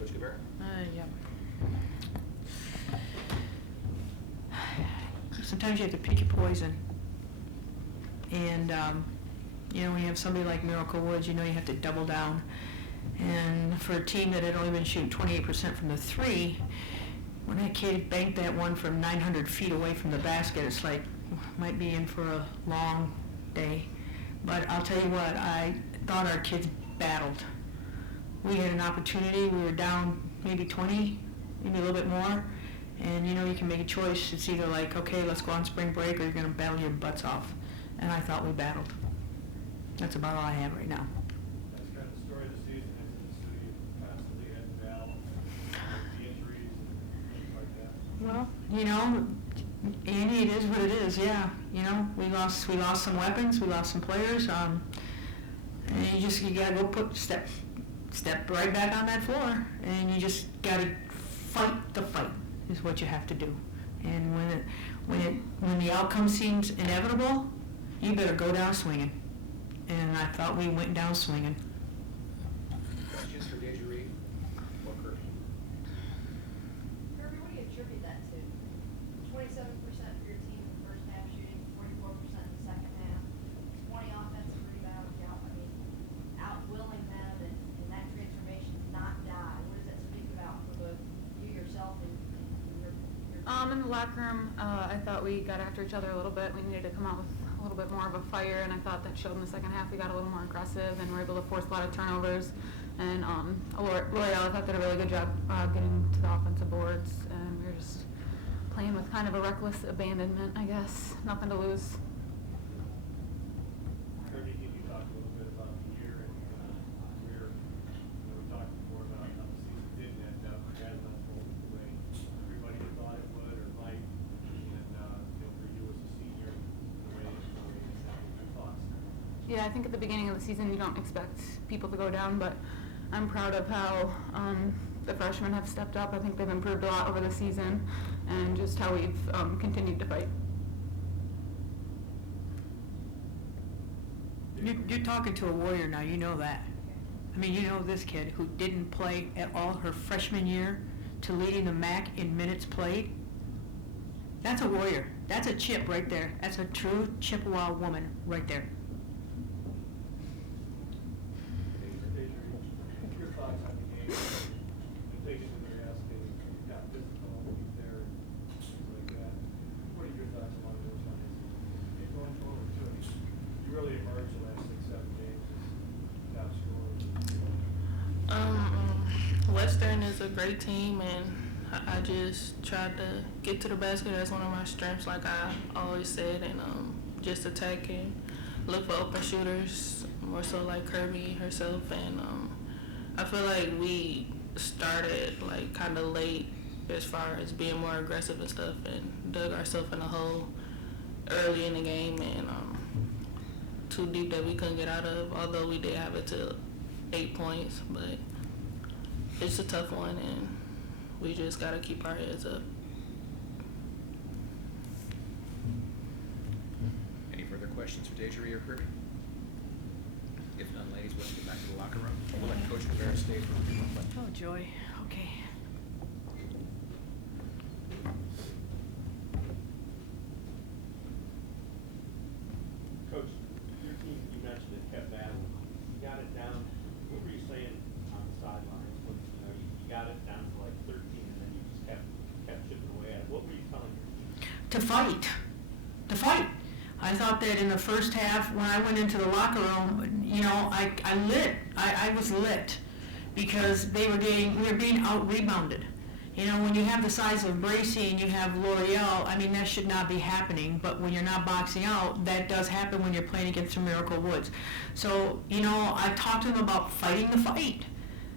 Coach Guevara? Yeah. Sometimes you have to pick your poison. And, you know, when you have somebody like Miracle Woods, you know you have to double down. And for a team that had only been shooting 28% from the three, when that kid banked that one from 900 feet away from the basket, it's like, might be in for a long day. But I'll tell you what, I thought our kids battled. We had an opportunity, we were down maybe 20, maybe a little bit more, and you know, you can make a choice. It's either like, okay, let's go on spring break, or you're going to battle your butts off. And I thought we battled. That's about all I have right now. That's kind of the story of the season, isn't it? So you constantly had to battle the injuries and things like that. Well, you know, Andy, it is what it is. Yeah, you know, we lost some weapons, we lost some players, and you gotta go step right back on that floor, and you just gotta fight the fight is what you have to do. And when the outcome seems inevitable, you better go down swinging. And I thought we went down swinging. Questions for Deja Reed or Kirby? Kirby, what do you attribute that to? 27% for your team in the first half shooting, 44% in the second half, 20 offensive rebounds, outwilling them, and that transformation not die. What does that speak about for both you yourself and your team? In the locker room, I thought we got after each other a little bit. We needed to come out with a little bit more of a fire, and I thought that showed in the second half. We got a little more aggressive and were able to force a lot of turnovers. And L'Oreal, I thought, did a really good job getting to the offensive boards, and we were just playing with kind of a reckless abandonment, I guess. Nothing to lose. Kirby, can you talk a little bit about the year and career? We talked before about how the season didn't end up, or hasn't unfolded the way everybody thought it would or might. And you know, for you as a senior, the way it's happened, your thoughts? Yeah, I think at the beginning of the season you don't expect people to go down, but I'm proud of how the freshmen have stepped up. I think they've improved a lot over the season, and just how we've continued to fight. You're talking to a warrior now, you know that. I mean, you know this kid who didn't play at all her freshman year to leading the MAC in minutes played. That's a warrior. That's a Chip right there. That's a true Chippewa woman right there. Your thoughts on the game? You take it to the basket, you got physical, there, things like that. What are your thoughts along those lines? And going forward, too, I mean, you really emerged the last 6-7 games as top scorers. Western is a great team, and I just tried to get to the basket. That's one of my strengths, like I always said, and just attack and look for open shooters, more so like Kirby herself. And I feel like we started like kind of late as far as being more aggressive and stuff, and dug ourselves in a hole early in the game, and too deep that we couldn't get out of, although we did have it to 8 points. But it's a tough one, and we just got to keep our heads up. Any further questions for Deja Reed or Kirby? If none, ladies, let's get back to the locker room. We'll let Coach Guevara stay for a few more questions. Oh, joy. Okay. Coach, your team, you mentioned it, kept battling. You got it down. What were you saying on the sidelines? What, you got it down to like 13, and then you just kept chipping away at it. What were you telling your team? To fight. To fight. I thought that in the first half, when I went into the locker room, you know, I was lit because we were being out-rebounded. You know, when you have the size of Bracy and you have L'Oreal, I mean, that should not be happening. But when you're not boxing out, that does happen when you're playing against the Miracle Woods. So, you know, I talked to them about fighting the fight,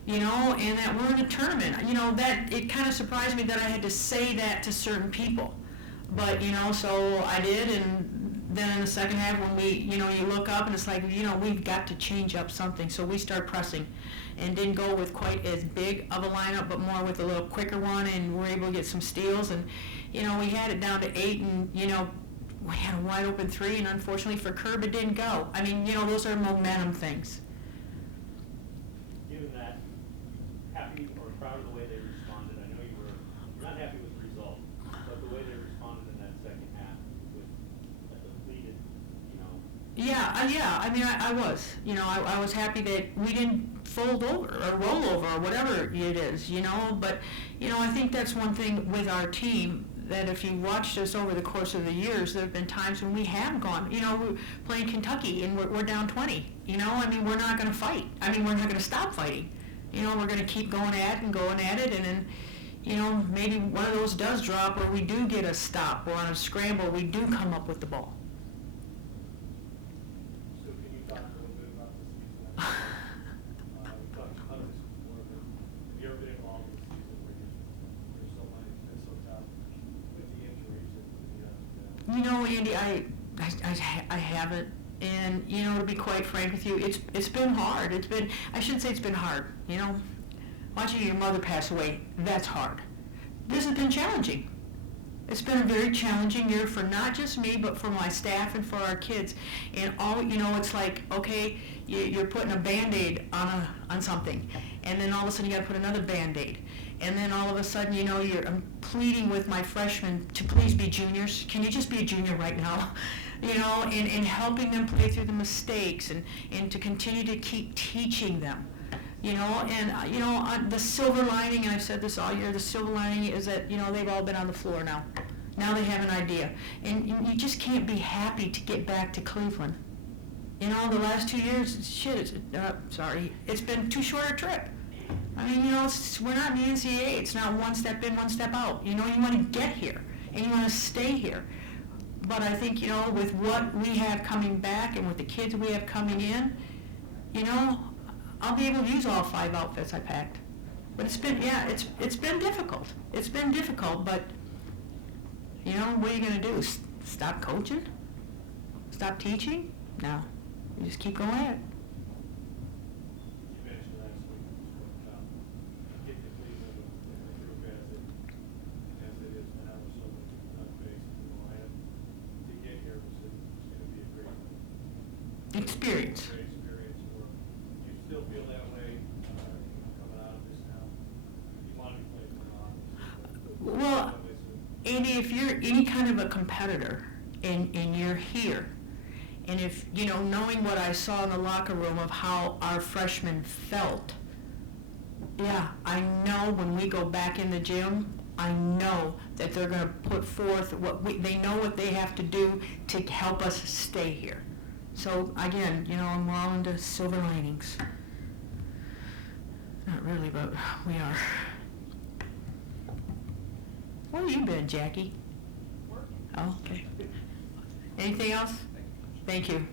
you know, and that we're in a tournament. You know, that it kind of surprised me that I had to say that to certain people. But, you know, so I did, and then in the second half when we, you know, you look up and it's like, you know, we've got to change up something. So we start pressing and didn't go with quite as big of a lineup, but more with a little quicker one, and we're able to get some steals. And, you know, we had it down to 8, and, you know, we had a wide open 3, and unfortunately for Curb, it didn't go. I mean, you know, those are momentum things. Given that, happy or proud of yeah, I mean, I was, you know, I was happy that we didn't fold over or roll over or whatever it is, you know, but, you know, I think that's one thing with our team, that if you watched us over the course of the years, there have been times when we have gone, you know, we're playing Kentucky and we're down 20, you know, I mean, we're not gonna fight. I mean, we're not gonna stop fighting. You know, we're gonna keep going at it, and then, you know, maybe one of those does drop, or we do get a stop, or on a scramble, we do come up with the ball. So can you talk a little bit about the season? We talked about this before, but have you ever been involved in a season where you're so much, it's been so tough with the injuries and You know, Andy, I haven't, and, you know, to be quite frank with you, it's been hard. I shouldn't say it's been hard, you know. Watching your mother pass away, that's hard. This has been challenging. It's been a very challenging year for not just me, but for my staff and for our kids. And all, you know, it's like, okay, you're putting a Band-Aid on something, and then all of a sudden you gotta put another Band-Aid. And then all of a sudden, you know, I'm pleading with my freshmen to please be juniors. Can you just be a junior right now? You know, and helping them play through the mistakes, and to continue to keep teaching them. You know, and, you know, the silver lining, and I've said this all year, the silver lining is that, you know, they've all been on the floor now. Now they have an idea. And you just can't be happy to get back to Cleveland. You know, the last 2 years, it's been too short a trip. I mean, you know, we're not in the NCAA. It's not one step in, one step out. You know, you want to get here, and you want to stay here. But I think, you know, with what we have coming back and with the kids we have coming in, you know, I'll be able to use all 5 outfits I packed. But it's been, yeah, it's been difficult. It's been difficult, but, you know, what are you going to do? Stop coaching? Stop teaching? No. You just keep going at it. you mentioned last week, getting to Cleveland and the group as it is now, with so many faces in the lineup, to get here was going to be a great Experience. Great experience for them. You still feel that way coming out of this now? You want to be playing for an Well, Andy, if you're any kind of a competitor and you're here, and if, you know, knowing what I saw in the locker room of how our freshmen felt, yeah, I know when we go back in the gym, I know that they're going to put forth they know what they have to do to help us stay here. So again, you know, I'm all into silver linings. Not really, but we are. Where have you been, Jackie? Working. Oh, okay. Anything else? Thank you. Thank you.